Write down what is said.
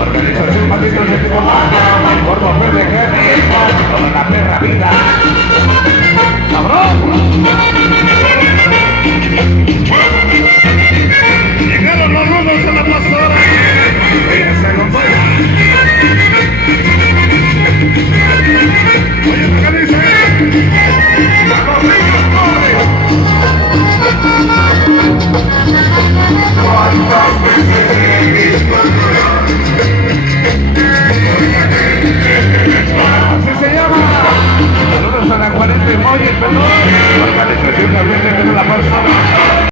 Organización maldita de tu mano, por volver de toda la perra vida.